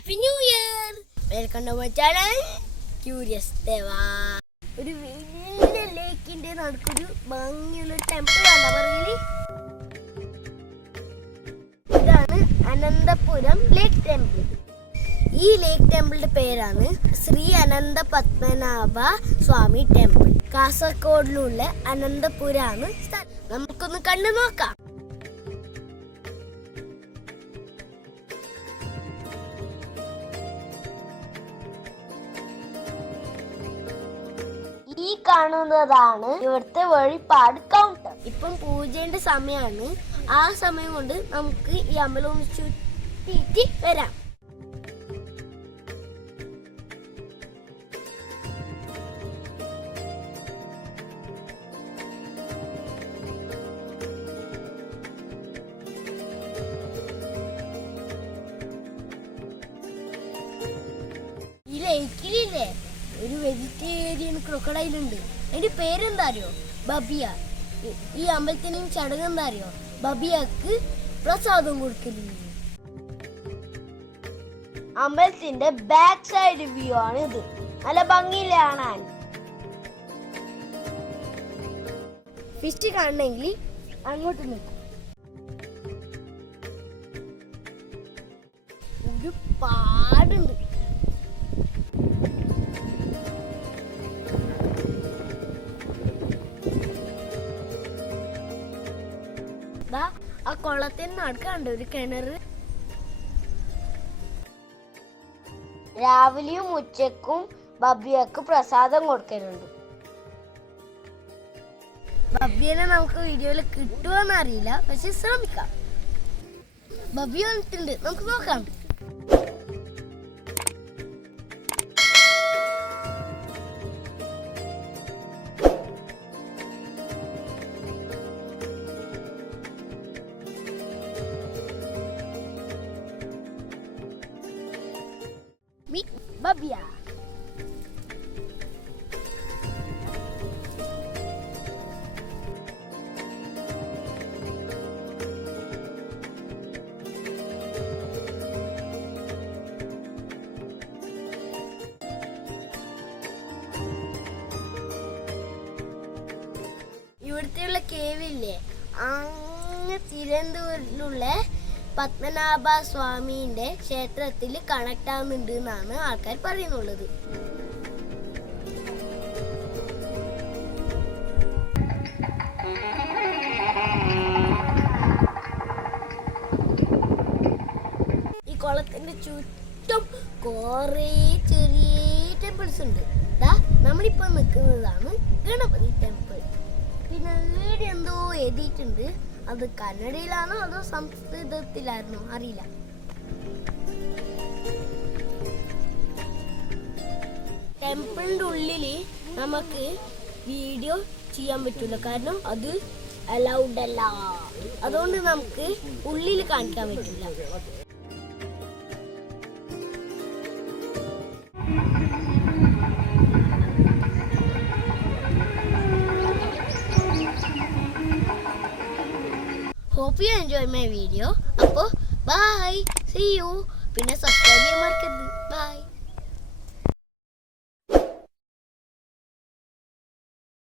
Happy new year. Welcome to my channel curious Deva. ഒരു വലിയ ലേക്കിന്റെ നടുക്കൊരു ഭംഗിയുള്ള ടെമ്പിൾ ആണ് പറയല്. ഇതാണ് അനന്തപുരം ലേക്ക് ടെമ്പിൾ. ഈ ലേക്ക് ടെമ്പിളിന്റെ പേരാണ് ശ്രീ അനന്ത പത്മനാഭ സ്വാമി ടെമ്പിൾ. കാസർഗോഡിലുള്ള അനന്തപുരാണ് സ്ഥലം. നമുക്കൊന്ന് കണ്ടു നോക്കാം. ഈ കാണുന്നതാണ് ഇവിടുത്തെ വഴിപാട് കൗണ്ടർ. ഇപ്പം പൂജയുടെ സമയമാണ്. ആ സമയം കൊണ്ട് നമുക്ക് ഈ അമ്പലം ഒന്ന് ചുറ്റിയിട്ട് വരാം. ഈ ലേക്കിലില്ലേ ഒരു വെജിറ്റേറിയൻ ക്രൊക്കഡൈൽ ഉണ്ട്. അതിന്റെ പേരെന്താ അറിയോ? ബബിയ. ഈ അമ്പലത്തിനും ചടങ്ങ് എന്താ അറിയോ? ബബിയക്ക് പ്രസാദം കൊടുക്കല്. അമ്പലത്തിന്റെ ബാക്ക് സൈഡ് വ്യൂ ആണ് ഇത്. നല്ല ഭംഗിയില്ല കാണാൻ. ഫിസ്റ്റ് കാണണമെങ്കിൽ അങ്ങോട്ട് നിൽക്കും. ഒരു പാടുണ്ട്. ആ കുളത്തിന് നടക്കാണ്ട് ഒരു കിണറ്. രാവിലെയും ഉച്ചക്കും ബബിയക്ക് പ്രസാദം കൊടുക്കലുണ്ട്. ബബിയനെ നമുക്ക് വീഡിയോയിൽ കിട്ടുമെന്ന് അറിയില്ല, പക്ഷെ ശ്രമിക്കാം. ബബിയ വന്നിട്ടുണ്ട്, നമുക്ക് നോക്കാം. Meet Babia. ഇവിടുത്തെയുള്ള കേവില്ലേ, അങ്ങ് തിരുവനന്തപുരത്തിലുള്ള പത്മനാഭ സ്വാമിന്റെ ക്ഷേത്രത്തിൽ കണക്ട് ആവുന്നുണ്ട് എന്നാണ് ആൾക്കാർ പറയുന്നുള്ളത്. ഈ കുളത്തിന്റെ ചുറ്റും കുറേ ചെറിയ ടെമ്പിൾസ് ഉണ്ട്. നമ്മളിപ്പോ നിൽക്കുന്നതാണ് ഗണപതി ടെമ്പിൾ. പിന്നെ വീട് എന്തോ എഴുതിയിട്ടുണ്ട്. അത് കന്നഡയിലാണോ അതോ സംസ്കൃതത്തിലായിരുന്നോ അറിയില്ല. ടെമ്പിളിന്റെ ഉള്ളില് നമുക്ക് വീഡിയോ ചെയ്യാൻ പറ്റില്ല, കാരണം അത് അലൗഡ് അല്ല. അതുകൊണ്ട് നമുക്ക് ഉള്ളിൽ കാണിക്കാൻ പറ്റില്ല. Hope you enjoy my video. Appo bye, see you. പിന്നെ സബ്സ്ക്രൈബ് ചെയ്യാൻ മറക്കരുത്.